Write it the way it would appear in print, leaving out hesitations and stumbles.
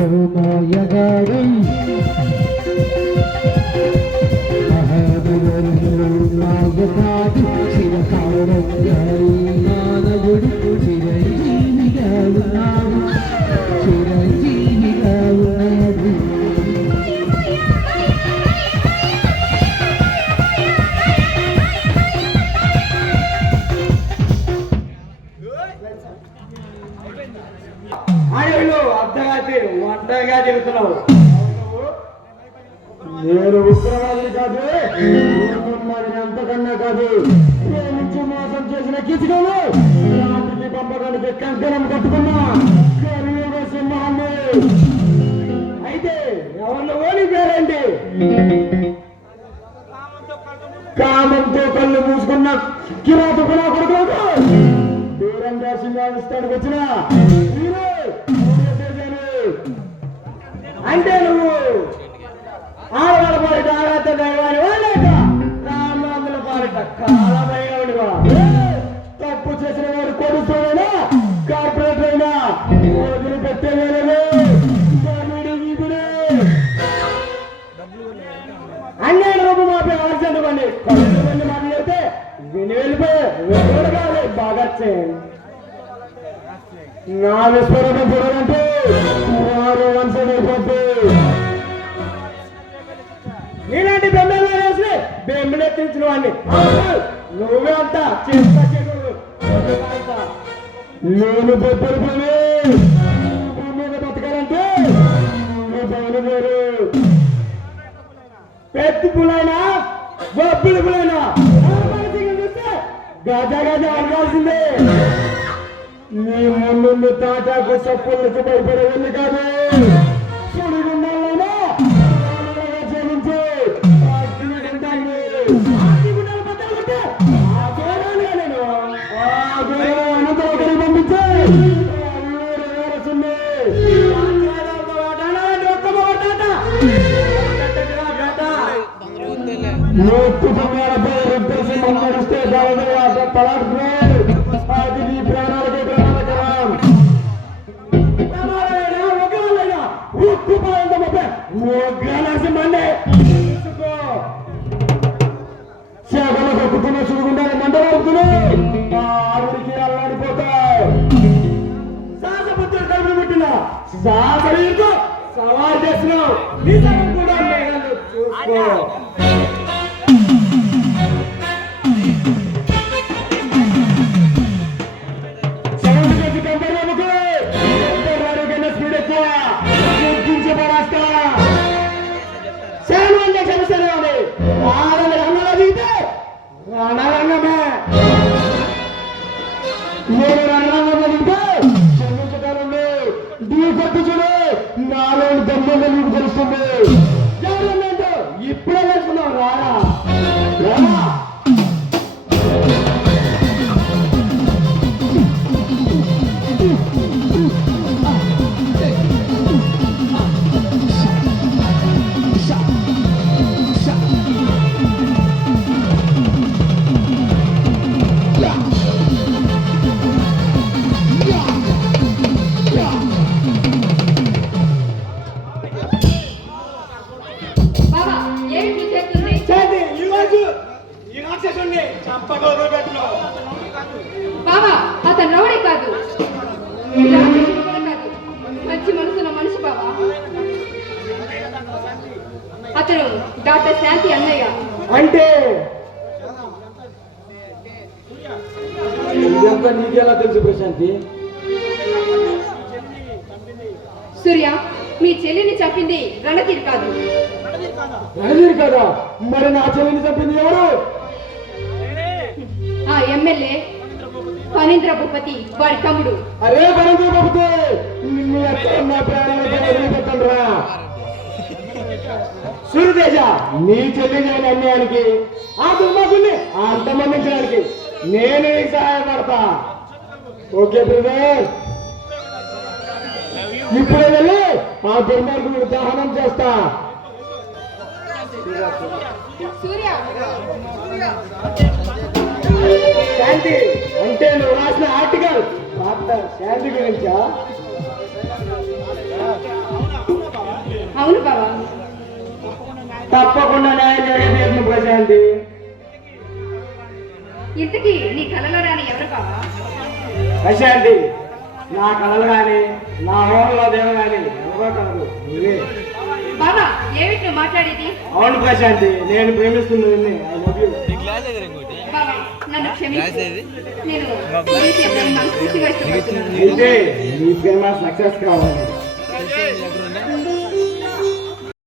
మాయగాడు మహానగరంలో నాయకాడు చిరకాలం మానవుడు చిరంజీవిగా ఉన్నాడు చిరంజీవిగా ఉన్నాడు. అర్ధరాత్రి వంటగా చెబుతున్నావు. నేను ఉగ్రవాదిని కాదు, మరి అంతకన్నా కాదు. ప్రేమించి మోసం చేసిన కిచుకలు రాత్రికి పంపడానికి కంకణం కట్టుకున్నా కలియుగ సింహాన్ని. అయితే ఎవరిలో ఓడి పేరేంటి? కామంతో కళ్ళు మూసుకున్న కిరాతకుల కొడుకులకు దూరంగా సింహానికి వచ్చిన అంటే నువ్వు ఆడవాళ్ళ పాలిట ఆరాధ దైవాన్ని వాళ్ళేక రామాంగుల పాలిట కాలభైరవుడివా? తప్పు చేసిన వాడు కొడుకునైనా కార్పొరేటర్ అయినా వదిలి పెట్టేవేరే అన్నేడు రూపు మాపి ఆర్చండి కళ్ళు మంది మాట్లాడితే విని వెళ్ళిపోయి కాదు బాగా నా విస్ఫోరణ చూడాలంటే వారు వంశమైపోతే నీలాంటి బెమ్మలు వేసి బెమ్మలెత్తించిన వాడిని నువ్వే అంతా చేస్తా నేను బొబ్బలు పని మీద బతకాలంటే పనులు వేరు. పెద్ద పులైనా బొబ్బులు పులైనా గజా గజా అడగాల్సిందే. నీ ముందు తాటాకు చప్పులకు భయపడేది కాదు. సుడిగుండాలైనా జీవించి పంపించే నడిస్తే తలాడుతున్నాడు. అది నీ ప్రాణాలకే ప్రమాదకరం. చేపలు కొక్కుతున్న చూడుకుంటాను మంటలాడుతున్నాయి. ఆవిడికి అల్లాడిపోతావు. శాసపుత్రుడు కడుపు పుట్టిన శాసనీయుడితో సవాల్ చేస్తున్నావు. నిజం కూడా చూసుకో. నేను రంగంలో దిగితే క్షమించగలను. ఢీ కొట్టు చూడు, నాలో దమ్ముగా నీకు తెలుస్తుంది. ఎవరు ఇప్పుడే వేసుకున్నావు రారా బాబా అతను రౌడీ కాదు, మంచి మనసున్న మనిషి బాబా. అతను డాక్టర్ శాంతి అన్నయ్య. అంటే ఇదంతా నీకెలా తెలుసు ప్రశాంతి? సూర్య, మీ చెల్లిని చంపింది రణధీర్ కాదు. రణధీర్ కాదా? మరి నా చెల్లిని చంపింది ఎవరు? ఆ ఎమ్మెల్యే ఫణీంద్ర భూపతి, వాడి తమ్ముడు. అరే ఫణీంద్ర భూపతి, నిన్ను ఎక్కడ నా ప్రాణాలు సూర్యతేజ, నీ చెల్లి చేయని అన్యాయానికి ఆ దుర్మార్గుని అంతమందించడానికి నేను నీకు సహాయపడతా. ఓకే బ్రదర్, ఇప్పుడే వెళ్ళి ఆ దుర్మార్గుని దహనం చేస్తా. సూర్య, శాంతి అంటే నువ్వు రాసిన ఆర్టికల్ డాక్టర్ శాంతి గురించా? అవును బావా. తప్పకుండా న్యాయం జరిగే ప్రశాంతి. ఇంతకీ నీ కలలో రాని ఎవరు బావా? ప్రశాంతి, నా కళలు కానీ నా హోంలో దేవ కానీ ఎవరో కలదు నువ్వే. బావా, ఏమిటి నువ్వు మాట్లాడేది? అవును ప్రశాంతి, నేను ప్రేమిస్తున్నది. I love you. బావా, నన్ను క్షమించు. నేను ఈ విషయాన్ని మనస్ఫూర్తిగా ఇష్టపడుతున్నాను. అయితే నీ ప్రేమ సక్సెస్ కావాలి.